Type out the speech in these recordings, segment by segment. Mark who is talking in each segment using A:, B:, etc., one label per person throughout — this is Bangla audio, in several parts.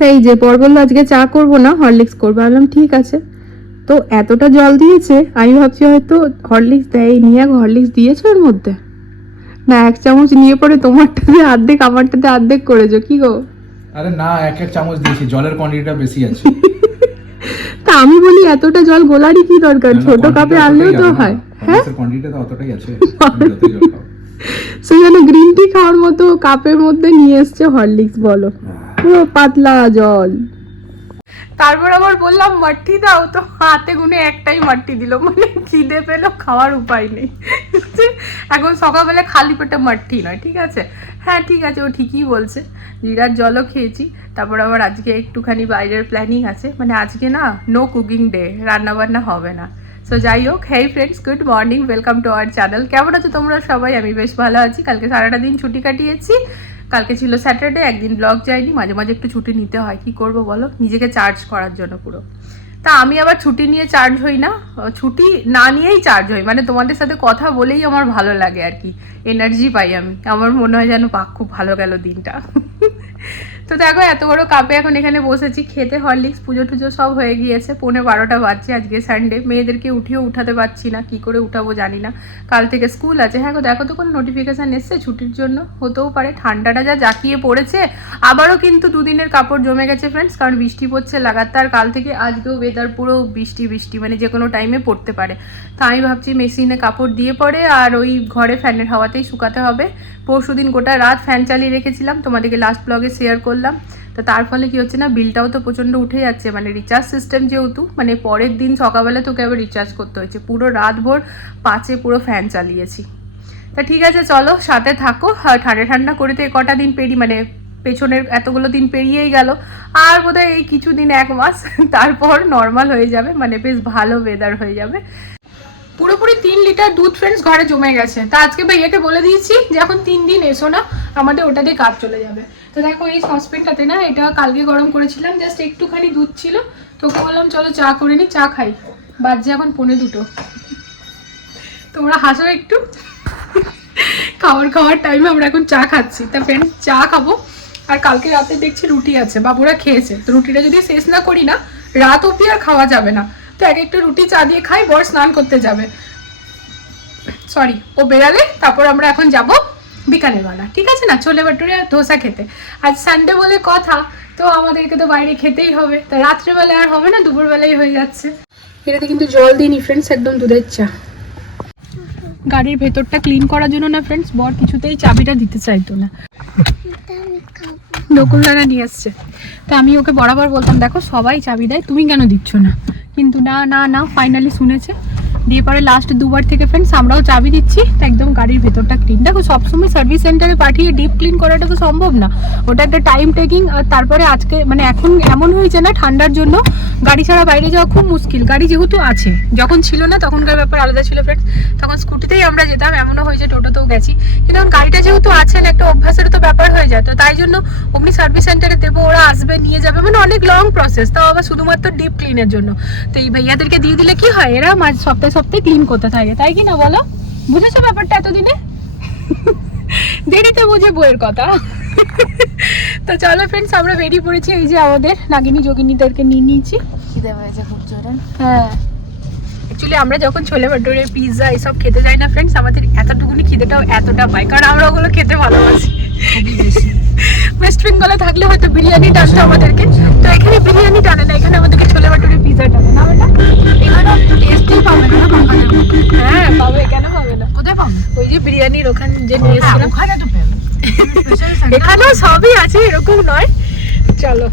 A: তো এই যে পর বলল আজকে চা করব না হরলিক্স করব। বললাম ঠিক আছে। তো এতটা জল দিয়েছে আমি ভাবছি হয়তো হরলিক্স দেয় নিয়ে এক হরলিক্স দিয়েছ এর মধ্যে? না এক চামচ নিয়ে পরে তোমারটাতে অর্ধেক আমারটাতে অর্ধেক করেছ। কি গো?
B: আরে না এক এক চামচ দিয়েছি। জলের কোয়ান্টিটিটা বেশি আছে।
A: তা আমি বলি এতটা জল গোলারই কি দরকার? ছোট কাপে আনলেও তো হয় হ্যাঁ?
B: কোয়ান্টিটিটা তো অতটাই আছে।
A: সে যেন গ্রিন টি খাওয়ার মতো কাপের মধ্যে নিয়ে এসছে হরলিক্স বলো। পুরো পাতলা জল। তারপর আবার বললাম, মাটি দাও। তো হাতে গুনে একটাই মাটি দিল। মানে খিদে পেল, খাওয়ার উপায় নেই। এখন সকালবেলা খালি পেটে মাটি নয়, ঠিক আছে? হ্যাঁ ঠিক আছে, ও ঠিকই বলছে। জিরার জলও খেয়েছি। তারপর আবার আজকে একটুখানি বাইরের প্ল্যানিং আছে। মানে আজকে না নো কুকিং ডে রান্না বান্না হবে না। সো যাই হোক hey friends good morning welcome to our channel কেমন আছো তোমরা সবাই? আমি বেশ ভালো আছি। কালকে সারাটা দিন ছুটি কাটিয়েছি। কালকে ছিল স্যাটারডে একদিন ব্লগ যায়নি মাঝে মাঝে একটু ছুটি নিতে হয়। কি করব বলো? নিজেকে চার্জ করার জন্য পুরো। তা আমি আবার ছুটি নিয়ে চার্জ হই না। ছুটি না নিয়েই চার্জ হই। মানে তোমাদের সাথে কথা বলেই আমার ভালো লাগে আর কি। এনার্জি পাই আমি। আমার মনে হয় যেন পাক, খুব ভালো গেল দিনটা। তো দেখো, এত বড় কাপে এখন এখানে বসেছি। খেতে হরলিক্স, পুজো টুজো সব হয়ে গিয়েছে। পৌনে বারোটা বাজছে আজকে সানডে মেয়েদেরকে উঠিয়েও উঠাতে পারছি না। কি করে উঠাবো জানি না। কাল থেকে স্কুল আছে। হ্যাঁ গো, দেখো তো কোনো নোটিফিকেশান এসছে ছুটির জন্য? হতেও পারে। ঠান্ডাটা যা জাকিয়ে পড়েছে আবারও কিন্তু দুদিনের কাপড় জমে গেছে ফ্রেন্ডস কারণ বৃষ্টি পড়ছে লাগাতার। কাল থেকে আজকেও ওয়েদার পুরো বৃষ্টি বৃষ্টি মানে যে কোনো টাইমে পড়তে পারে। তা আমি ভাবছি মেশিনে কাপড় দিয়ে পরে আর ওই ঘরে ফ্যানের হাওয়াতেই শুকাতে হবে। পরশু দিন গোটা রাত ফ্যান চালিয়ে রেখেছিলাম, তোমাদেরকে লাস্ট ব্লগে শেয়ার করলাম। তো তার ফলে কি হচ্ছে না বিলটাও তো প্রচণ্ড উঠে যাচ্ছে মানে রিচার্জ সিস্টেম যেহেতু মানে পরের দিন সকালবেলা তোকে আবার রিচার্জ করতে হয়েছে। পুরো রাত ভোর পাঁচে পুরো ফ্যান চালিয়েছি। তা ঠিক আছে, চলো সাথে থাকো। ঠান্ডা ঠান্ডা করে তো কটা দিন পেরি মানে পেছনের এতগুলো দিন পেরিয়েই গেল। আর বোধহয় এই কিছুদিন এক মাস, তারপর নর্মাল হয়ে যাবে মানে বেশ ভালো ওয়েদার হয়ে যাবে। পুরোপুরি তিন লিটার দুধ ফ্রেন্ডস ঘরে জমে গেছে। তা আজকে ভাইয়াকে বলে দিয়েছি যে এখন তিন দিন এসো না, আমাদের ওটা দিয়ে কাজ চলে যাবে। তো দেখো এই সসপেনটাতে না, এটা কালকে গরম করেছিলাম জাস্ট একটুখানি দুধ ছিল। তোকে বললাম, চলো চা করে নি, চা খাই। বাজছে এখন পনে দুটো। তোমরা হাসো একটু। খাবার খাওয়ার টাইমে আমরা এখন চা খাচ্ছি। তা ফ্রেন্ড চা খাব। আর কালকে রাতে দেখছি রুটি আছে, বাবুরা খেয়েছে। তো রুটিটা যদি শেষ না করি না, রাত অবধি আর খাওয়া যাবে না। তো এক একটা রুটি চা দিয়ে খাই, বর স্নান করতে যাবে। সরি ও বেড়ালে, তারপর আমরা এখন যাব বিকানেরবেলা ঠিক আছে না? ছোলে ভাটুরে ধোসা খেতে। আজ সানডে বলে কথা, তো আমাদেরকে তো বাইরে খেতেই হবে। তা রাত্রেবেলা আর হবে না দুপুরবেলাই হয়ে যাচ্ছে। এটাতে কিন্তু জল দিইনি ফ্রেন্ডস একদম দুধের চা। গাড়ির ভেতরটা ক্লিন করার জন্য না ফ্রেন্ডস বর কিছুতেই চাবিটা দিতে চাইতো না। নকুলদানা নিয়ে এসছে তো আমি ওকে বরাবর বলতাম, দেখো সবাই চাবি দেয়, তুমি কেন দিচ্ছ না? কিন্তু না না না ফাইনালি শুনেছে। দিয়ে পরে লাস্ট দুবার থেকে ফ্রেন্ডস আমরাও চাবি দিচ্ছি। একদম গাড়ির ভেতরটা ক্লিন দেখো, সবসময় সার্ভিস সেন্টারে পাঠিয়ে ডিপ ক্লিন করাটা তো সম্ভব না। ওটা একটা টাইম টেকিং আর তারপরে আজকে মানে এখন এমন হয়েছে না ঠান্ডার জন্য, গাড়ি ছাড়া বাইরে যাওয়া খুব মুশকিল। গাড়ি যেহেতু আছে, যখন ছিল না তখনকার ব্যাপার আলাদা ছিল ফ্রেন্ডস তখন স্কুটিতেই আমরা যেতাম, এমনও হয়েছে টোটোতেও গেছি। কিন্তু এখন গাড়িটা যেহেতু আছে না, একটা অভ্যাসের তো ব্যাপার হয়ে যায়। তো তাই জন্য অমনি সার্ভিস সেন্টারে দেবো, ওরা আসবে, নিয়ে যাবে মানে অনেক লং প্রসেস তাও আবার শুধুমাত্র ডিপ ক্লিনের জন্য। তো এই ভাইয়াদেরকে দিয়ে দিলে কি হয়? এরা সপ্তাহে সপ্তাহে ক্লিন করতে থাকে তাই কি না বলো? বুঝেছ ব্যাপারটা এতদিনে? দেরিতে বুঝে বইয়ের কথা। তো চলো ফ্রেন্ডস আমরা বেরিয়ে পড়েছি এই যে আমাদের নাগিনী যোগিনীদেরকে নিয়ে নিয়েছি।
C: খিদে পেয়েছে খুব জোরে।
A: হ্যাঁ। অ্যাকচুয়ালি আমরা যখন ছোলে ভাটুরে পিৎজা এসব খেতে যাই না ফ্রেন্ডস আমাদের এতটুকুনি খিদেটাও এতটা পাই কারণ আমরা ওগুলো খেতে ভালোবাসি। ওয়েস্ট বেঙ্গলে থাকলে হয়তো বিরিয়ানি টানতো আমাদেরকে। তো এখানে বিরিয়ানি টানে না এখানে আমাদেরকে ছোলে ভাটুরে পিৎজা টানে। না বেটা? এখানে টেস্টই পাবে না। হ্যাঁ পাবে কেন পাবে না?
C: কোথায় পাবো?
A: ওই যে বিরিয়ানির ওখানে যে নিয়ে এসেছিলাম।
C: ওখানে তো পেবে।
A: এখানেও সবই আছে এরকম নয়। চলো।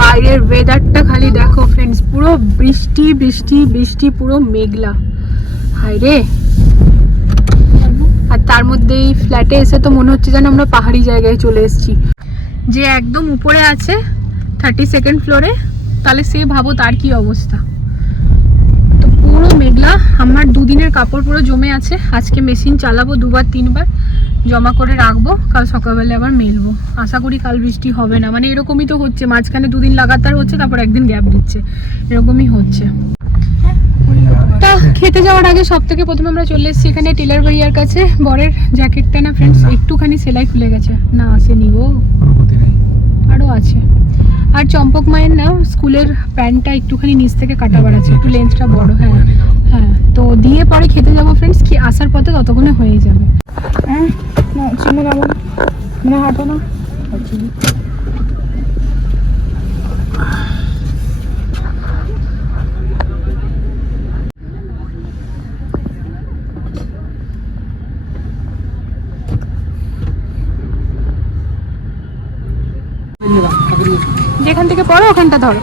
A: বাইরের ওয়েদারটা খালি দেখো ফ্রেন্ডস পুরো বৃষ্টি বৃষ্টি বৃষ্টি পুরো মেঘলা। হাই রে মধ্যে এই ফ্ল্যাটে এসে তো মনে হচ্ছে যেন আমরা পাহাড়ি জায়গায় চলে এসেছি। যে একদম উপরে আছে থার্টি সেকেন্ড ফ্লোরে তাহলে সে ভাবো তার কি অবস্থা। তো পুরো মেঘলা, আমার দুদিনের কাপড় পুরো জমে আছে। আজকে মেশিন চালাবো দুবার, তিনবার, জমা করে রাখব, কাল সকালবেলা আবার মেলবো। আশা করি কাল বৃষ্টি হবে না মানে এরকমই তো হচ্ছে, মাঝখানে দুদিন লাগাতার হচ্ছে, তারপর একদিন গ্যাপ দিচ্ছে। এরকমই হচ্ছে। তা খেতে যাওয়ার আগে সব থেকে প্রথমে আমরা চলে এসেছি এখানে টেলার ভাইয়ার কাছে বরের জ্যাকেটটা না ফ্রেন্ডস একটুখানি সেলাই খুলে গেছে। না আসেনি গো। আরও আছে। আর চম্পক মায়ের না স্কুলের প্যান্টটা একটুখানি নিচ থেকে কাটা বাড়াচ্ছে একটু লেন্সটা বড় হ্যাঁ। হ্যাঁ তো দিয়ে পরে খেতে যাব ফ্রেন্ডস কি আসার পথে ততক্ষণে হয়ে যাবে। হ্যাঁ না চিনে যাব মানে হাঁটো না যেখান থেকে পড়ো ওখানটা ধরো।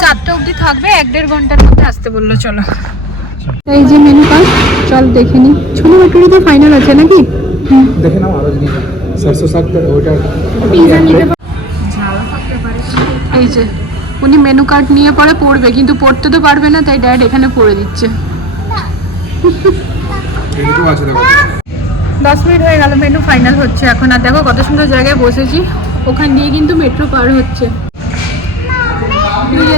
A: সাতটা অবধি থাকবে এক দেড় ঘণ্টার মধ্যে আসতে বলল চলো। এই যে মেনু কার্ড চল দেখে নি। ছোট বাটুরি তো ফাইনাল আছে নাকি?
B: দেখে নাও আরও জিনিস। সরষে শাক ওইটা
A: পিজা নিতে এই যে উনি মেনু কার্ড নিয়ে পরে পড়বে কিন্তু পড়তে তো পারবে না তাই ড্যাড এখানে পড়ে দিচ্ছে। দশ মিনিট হয়ে গেল মেনু ফাইনাল হচ্ছে এখন। আর দেখো কত সুন্দর জায়গায় বসেছি ওখান দিয়ে কিন্তু মেট্রো পার হচ্ছে। এই যে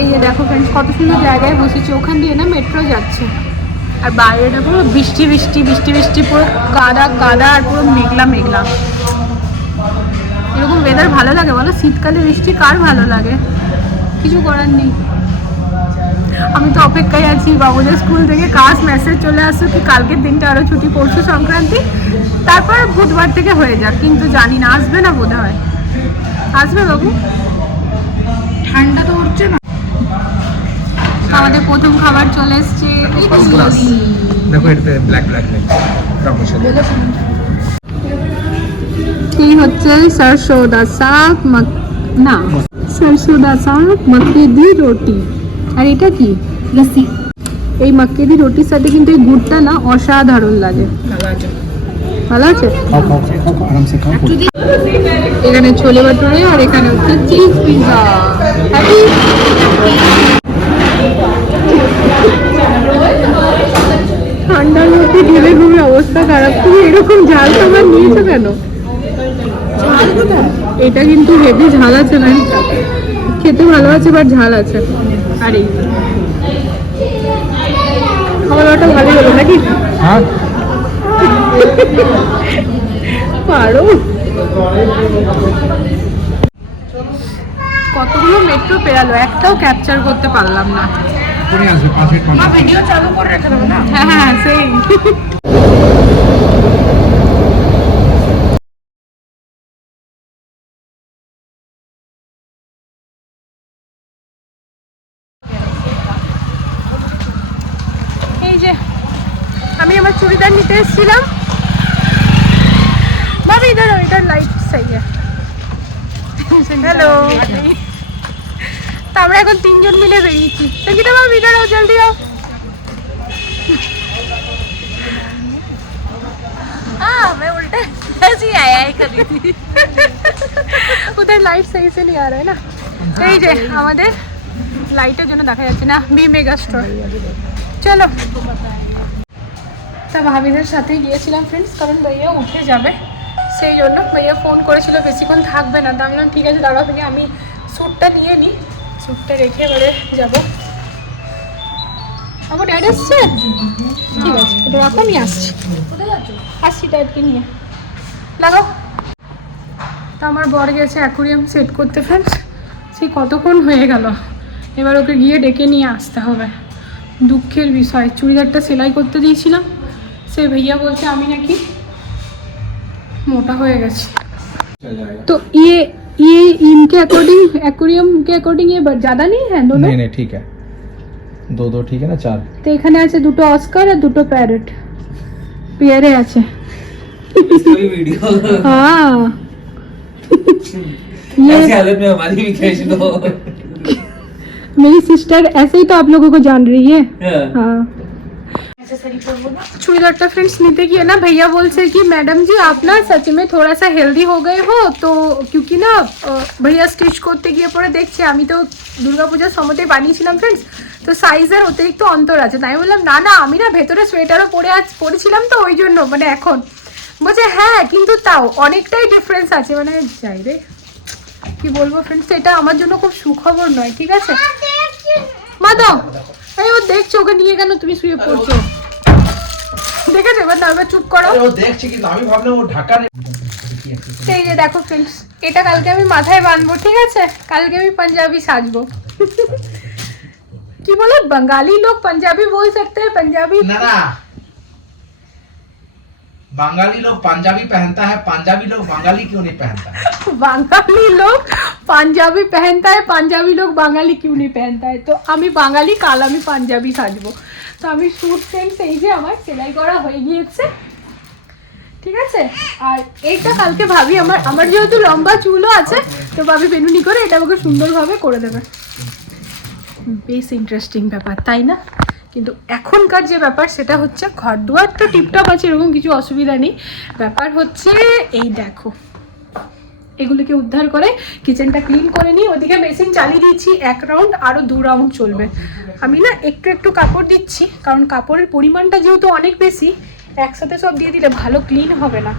A: এই যে দেখো ফ্রেন্ডস কত সুন্দর জায়গায় বসেছি। ওখান দিয়ে না মেট্রো যাচ্ছে। আর বাইরেটা পুরো বৃষ্টি বৃষ্টি বৃষ্টি বৃষ্টি পুরো কাদা কাদা আর পুরো মেঘলা মেঘলা। এরকম ওয়েদার ভালো লাগে বলো? শীতকালে বৃষ্টি কার ভালো লাগে? কিছু করার নেই। আমি তো অপেক্ষায় আছি বাবুদের স্কুল থেকে কাজ মেসেজ চলে আসছে কি কালকের দিনটা আরও ছুটি পরশু সংক্রান্তি। তারপর বুধবার থেকে হয়ে যাক কিন্তু জানি না আসবে না বোধ হয় আসবে বাবু? ঠান্ডা তো উঠছে না। আমাদের প্রথম খাবার চলে এসছে
B: দেখো এটাতে ব্ল্যাক ব্ল্যাক নেই
A: কি হচ্ছে? সরষো দা শাক মক না সরষো দা শাক মক্কে দি রুটি। আর এটা কি? লস্যি। এই মক্কে দি রুটির সাথে কিন্তু এই গুড়টা না অসাধারণ লাগে। ভালো আছে? এখানে ছোলে ভাটুরে আর এখানে হচ্ছে চিজ পিজা। ঠান্ডার মধ্যে ঢেলে ঘুমে অবস্থা খারাপ। তুমি এরকম ঝাল তোমার নিয়েছো কেন? এটা কিন্তু হেভি ঝাল আছে ম্যাম খেতে ভালো আছে বাট ঝাল আছে। আর এই খাওয়া দাওয়াটা ভালোই হলো নাকি?
B: হ্যাঁ।
A: পারো। কতগুলো মেট্রো পেরালো? একটাও ক্যাপচার করতে পারলাম না। ভিডিও চালু করে রেখে দেবো না? হ্যাঁ হ্যাঁ সেই এখন তিনজন মিলে বেরিয়েছি সঙ্গীতা ভাবি इधर आओ जल्दी आओ
C: हाँ मैं उल्टा ऐसे ही आया ही कर रही थी
A: উধর লাইট সহি সে नहीं आ रहा है ना এই যে আমাদের লাইটের জন্য দেখা যাচ্ছে না বি মেগা স্টোর চলো তা ভাবিদের সাথেই গিয়েছিলাম ফ্রেন্ডস কারণ ভাইয়া উঠে যাবে সেই জন্য ভাইয়া ফোন করেছিল বেশিক্ষণ থাকবে না তা আমি বললাম ঠিক আছে দাঁড়াও থেকে আমি স্যুটটা নিয়ে নিই স্যুপটা রেখে এবারে যাব। আমার ড্যাড আসছে ঠিক আছে, এটা রাখো, আমি আসছি। আসছি ড্যাডকে নিয়ে। লাগাও তা আমার বর গেছে অ্যাকুরিয়াম সেট করতে ফ্রেন্ডস সে কতক্ষণ হয়ে গেল? এবার ওকে গিয়ে ডেকে নিয়ে আসতে হবে। দুঃখের বিষয়, চুড়িদারটা সেলাই করতে দিয়েছিলাম। সে ভাইয়া বলছে, আমি নাকি মোটা হয়ে গেছি।
B: তো
A: ইয়ে ये ये इनके अकॉर्डिंग एक्वेरियम के अकॉर्डिंग ये ज़्यादा नहीं है दोनों
B: नहीं नहीं ठीक है दो दो ठीक है ना चार
A: তো এখানে আছে দুটো অস্কার আর দুটো প্যারেট পেয়ারে আছে
D: वीडियो
A: हाँ ये
D: ऐसी हालत में हमारी भी खींच लो
A: मेरी सिस्टर ऐसे ही तो आप लोगों को जान रही है
D: हाँ।
A: हाँ चूड़ीदार फ्रेंड्स नीते की है ना भैया बोलते कि मैडम जी आप ना सच में थोड़ा सा हेल्दी हो गए हो तो क्योंकि না আহ, ভাইয়া স্টিচ করতে গিয়ে পরে দেখছি আমি তো দুর্গাপূজার সময়তে বানিয়েছিলাম ফ্রেন্ডস তো সাইজের অতিরিক্ত অন্তর আছে তাই আমি বললাম না না আমি না ভেতরে সোয়েটারও পরে আজ পরেছিলাম তো ওই জন্য মানে এখন বলছে হ্যাঁ কিন্তু তাও অনেকটাই ডিফারেন্স আছে মানে যাই রে কি বলবো ফ্রেন্ডস এটা আমার জন্য খুব সুখবর নয় ঠিক আছে মা দাও এই ও দেখছো ওকে নিয়ে কেন তুমি শুয়ে পড়ছো দেখেছো এবার না এবার চুপ করো
B: ও দেখছি কিন্তু আমি ভাবলাম ও ঢাকা নেই
A: তো এই যে দেখো ফ্রেন্ডস এটা কালকে আমি মাথায় বাঁধবো ঠিক আছে কালকে আমি পাঞ্জাবি সাজবো কি বলে बंगाली लोग पंजाबी बोल सकते हैं पंजाबी
B: ना ना बंगाली लोग पंजाबी पहनता है पंजाबी लोग बंगाली क्यों नहीं पहनता है
A: বাঙালি লোক পাঞ্জাবি पहनता है পাঞ্জাবি লোক বাঙালি কিউ নেই पहनता है তো আমি বাঙালি কাল আমি পাঞ্জাবি সাজবো তো আমি স্যুট প্যান্ট এই যে আমার সেলাই করা হয়ে গিয়েছে। ঠিক আছে? আর এইটা কালকে ভাবি, আমার আমার যেহেতু লম্বা চুলও আছে, তো ভাবি বেনুনি করে এটা আমাকে সুন্দরভাবে করে দেবে। বেশ ইন্টারেস্টিং ব্যাপার, তাই না? কিন্তু এখনকার যে ব্যাপার, সেটা হচ্ছে ঘর দুয়ার তো টিপটপ আছে, এরকম কিছু অসুবিধা নেই। ব্যাপার হচ্ছে, এই দেখো। এগুলিকে উদ্ধার করে কিচেনটা ক্লিন করে নিই ওদিকে মেশিন চালিয়ে দিচ্ছি এক রাউন্ড আরও দু রাউন্ড চলবে। আমি না একটু একটু কাপড় দিচ্ছি, কারণ কাপড়ের পরিমাণটা যেহেতু অনেক বেশি, একসাথে সব দিয়ে দিলে ভালো ক্লিন হবে না।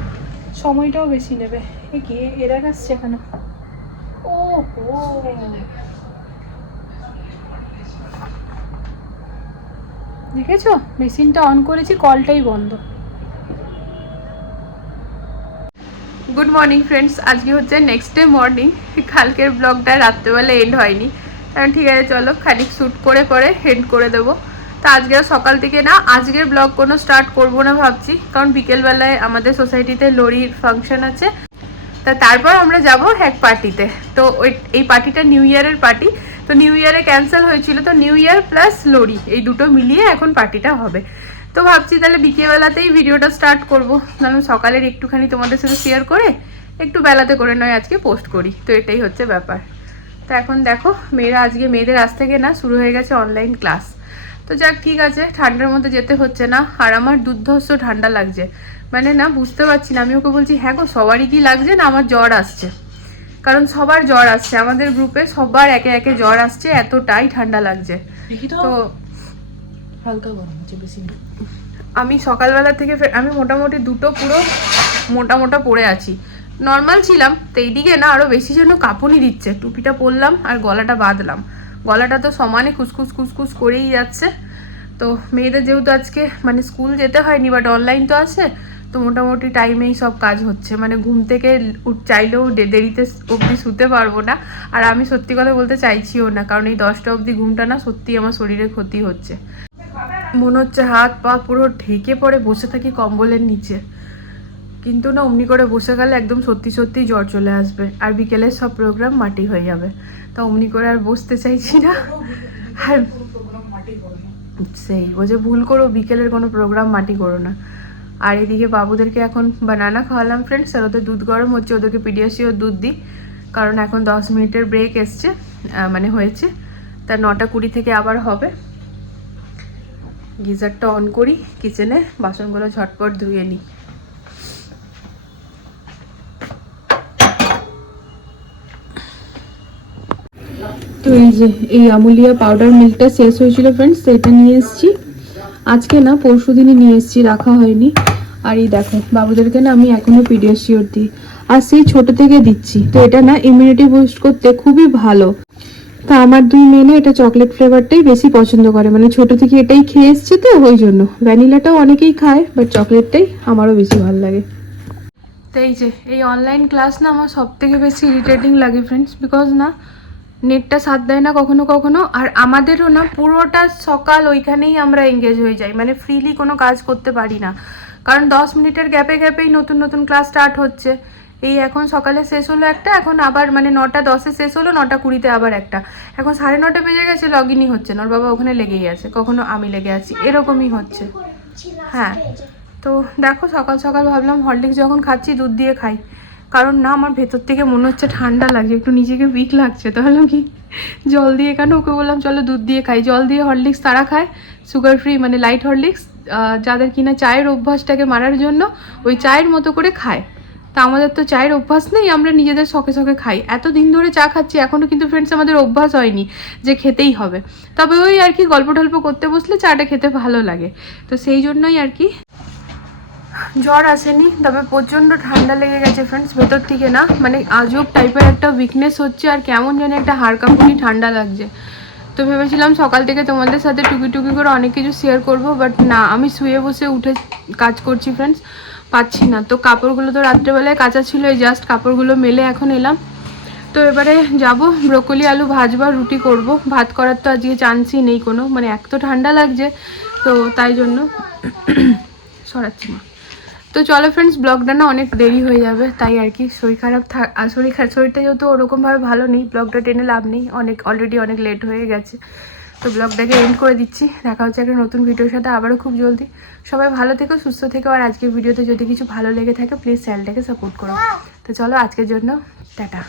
A: সময়টাও বেশি নেবে। এ কি এরা আসছে কেন ও দেখেছ? মেশিনটা অন করেছি, কলটাই বন্ধ। গুড মর্নিং ফ্রেন্ডস আজকে হচ্ছে নেক্সট ডে মর্নিং কালকের ব্লগটা রাত্রেবেলা এন্ড হয়নি। ঠিক আছে, চলো খানিক শ্যুট করে করে হেন্ড করে দেবো। তা আজকে সকাল থেকে না, আজকের ব্লগ কোনো স্টার্ট করব না ভাবছি, কারণ বিকেলবেলায় আমাদের সোসাইটিতে লরির ফাংশন আছে। তা তারপর আমরা যাব এক পার্টিতে তো। ওই, এই পার্টিটা নিউ ইয়ারের পার্টি তো নিউ ইয়ারে ক্যান্সেল হয়েছিল, তো নিউ ইয়ার প্লাস লরি, এই দুটো মিলিয়ে এখন পার্টিটা হবে। তো ভাবছি তাহলে বিকেলবেলাতেই ভিডিওটা স্টার্ট করব তাহলে সকালের একটুখানি তোমাদের সাথে শেয়ার করে একটু বেলাতে করে নয়, আজকে পোস্ট করি। তো এটাই হচ্ছে ব্যাপার। তো এখন দেখো মেয়েরা আজকে মেয়েদের আজ থেকে না শুরু হয়ে গেছে অনলাইন ক্লাস তো যাক ঠিক আছে ঠান্ডার মধ্যে যেতে হচ্ছে না। আর আমার দুর্ধর্ষ ঠান্ডা লাগছে। মানে না বুঝতে পারছি না আমি ওকে বলছি হ্যাঁ গো সবারই কি লাগছে না আমার জ্বর আসছে? কারণ সবার জ্বর আসছে আমাদের গ্রুপে সবার একে একে জ্বর আসছে এতটাই ঠান্ডা লাগছে। তো।
C: হালকা গরম হচ্ছে বেশি
A: আমি সকালবেলা থেকে আমি মোটামুটি দুটো পুরো মোটা মোটা পরে আছি। নর্মাল ছিলাম, তো এইদিকে না আরও বেশি যেন কাঁপুনি দিচ্ছে। টুপিটা পরলাম আর গলাটা বাঁধলাম। গলাটা তো সমানে খুসখুস খুসখুস করেই যাচ্ছে। তো মেয়েদের যেহেতু আজকে মানে স্কুল যেতে হয়নি বাট অনলাইন তো আছে, তো মোটামুটি টাইমেই সব কাজ হচ্ছে। মানে ঘুম থেকে চাইলেও দেরিতে অবধি শুতে পারব না। আর আমি সত্যি কথা বলতে চাইছিও না, কারণ এই দশটা অবধি ঘুমটা না সত্যি আমার শরীরে ক্ষতি হচ্ছে। মনে হচ্ছে হাত পা পুরো ঢেকে পড়ে, বসে থাকি কম্বলের নিচে। কিন্তু না, অমনি করে বসে গেলে একদম সত্যি সত্যি জ্বর চলে আসবে। আর বিকেলের সব প্রোগ্রাম মাটি হয়ে যাবে। তা অমনি করে আর বসতে চাইছি না। আর সেই, ও যে ভুল করো, বিকেলের কোনো প্রোগ্রাম মাটি করো না। আর এদিকে বাবুদেরকে এখন বানানা খাওয়ালাম ফ্রেন্ডস আর ওদের দুধ গরম হচ্ছে, ওদেরকে পিডিয়াসিওর দুধ দিই। কারণ এখন দশ মিনিটের ব্রেক এসছে মানে হয়েছে। তা নটা কুড়ি থেকে আবার হবে। গিজারটা অন করি কিচেনে বাসনগুলো ঝটপট ধুয়ে নিই। এই যে, এই আমুলিয়া পাউডার মিল্কটা শেষ হয়েছিল ফ্রেন্ডস এটা নিয়ে এসেছি। আজকে না, পরশু দিনই নিয়ে এসেছি, রাখা হয়নি। আর এই দেখো, বাবুদেরকে না আমি এখনও পিডিয়াশিওর দিই। আর সেই ছোট থেকে দিচ্ছি। তো এটা না ইমিউনিটি বুস্ট করতে খুবই ভালো। তা আমার দুই মেয়ে না এটা চকলেট ফ্লেভারটাই বেশি পছন্দ করে। মানে ছোট থেকে এটাই খেয়ে এসছে তো, ওই জন্য। ভ্যানিলাটাও অনেকেই খায় বাট চকলেটটাই আমারও বেশি ভালো লাগে। তো এই যে, এই অনলাইন ক্লাস না আমার সব থেকে বেশি ইরিটেটিং লাগে ফ্রেন্ডস বিকজ না নেটটা সাথ দেয় না কখনো কখনো। আর আমাদেরও না, পুরোটা সকাল ওইখানেই আমরা এঙ্গেজ হয়ে যাই। মানে ফ্রিলি কোনো কাজ করতে পারি না। কারণ দশ মিনিটের গ্যাপে গ্যাপেই নতুন নতুন ক্লাস স্টার্ট হচ্ছে। এই এখন সকালে শেষ হলো একটা, এখন আবার মানে নটা দশে শেষ হলো, নটা কুড়িতে আবার একটা। এখন সাড়ে নটা বেজে গেছে লগ ইনই হচ্ছে না। ওর বাবা ওখানে লেগেই আছে। কখনো আমি লেগে আছি। এরকমই হচ্ছে। হ্যাঁ। তো দেখো, সকাল সকাল ভাবলাম হরলিক্স যখন খাচ্ছি, দুধ দিয়ে খাই। কারণ না, আমার ভেতর থেকে মনে হচ্ছে ঠান্ডা লাগছে, একটু নিজেকে উইক লাগছে। তাহলে কি জল দিয়ে কেন? ওকে বললাম, চলো দুধ দিয়ে খাই। জল দিয়ে হরলিক্স তারা খায় সুগার ফ্রি মানে লাইট হরলিক্স যাদের কিনা চায়ের অভ্যাসটাকে মারার জন্য ওই চায়ের মতো করে খায়। তা আমাদের তো চায়ের অভ্যাস নেই, আমরা নিজেদের শখে শখে খাই। এত দিন ধরে চা খাচ্ছি এখনও কিন্তু ফ্রেন্ডস আমাদের অভ্যাস হয়নি যে খেতেই হবে। তবে ওই আর কি গল্প টল্প করতে বসলে চাটা খেতে ভালো লাগে। তো সেই জন্যই আর কি জ্বর আসেনি, তবে প্রচণ্ড ঠান্ডা লেগে গেছে ফ্রেন্ডস ভেতর থেকে না মানে আজব টাইপের একটা উইকনেস হচ্ছে আর কেমন যেন একটা হাড় কাঁপুনি ঠান্ডা লাগছে। তো ভেবেছিলাম সকাল থেকে তোমাদের সাথে টুকি টুকি করে অনেক কিছু শেয়ার করব বাট না, আমি শুয়ে বসে উঠে কাজ করছি ফ্রেন্ডস পাচ্ছি না। তো কাপড়গুলো তো রাত্রেবেলায় কাঁচা ছিল, এই জাস্ট কাপড়গুলো মেলে এখন এলাম। তো এবারে যাব, ব্রোকলি, আলু ভাজবা, রুটি করব। ভাত করার তো আজকে চান্সই নেই কোনো মানে এক তো ঠান্ডা লাগছে, তো তাই জন্য সরাচ্ছি না। তো চলো ফ্রেন্ডস ব্লগটা না অনেক দেরি হয়ে যাবে, তাই আর কি। শরীর খারাপ থাক আর শরীর খারাপ শরীরটা যেহেতু ওরকমভাবে ভালো নেই ব্লগটা টেনে লাভ নেই। অনেক অলরেডি অনেক লেট হয়ে গেছে। তো ব্লগটাকে এন্ড করে দিচ্ছি। দেখা হচ্ছে একটা নতুন ভিডিওর সাথে, আবারও খুব জলদি। সবাই ভালো থেকো, সুস্থ থেকো, আর আজকের ভিডিওতে যদি কিছু ভালো লেগে থাকে প্লিজ চ্যানেলটাকে সাপোর্ট করো। তো চলো আজকের জন্য, টাটা।